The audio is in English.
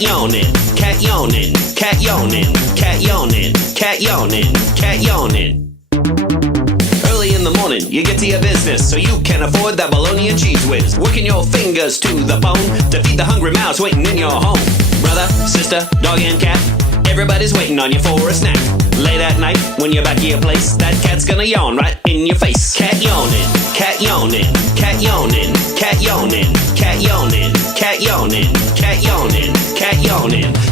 cat yawning, cat yawning, cat yawning, cat yawning, cat yawning, cat yawning. Early in the morning, you get to your business so you can afford that bologna and cheese whiz. Working your fingers to the bone to feed the hungry mouse waiting in your home. Brother, sister, dog and cat, everybody's waiting on you for a snack. Late at night, when you're back at your place, that cat's gonna yawn right in your face. Cat yawning, cat yawning, cat yawning, cat yawning, cat yawning, cat yawning, cat yawning, cat yawning.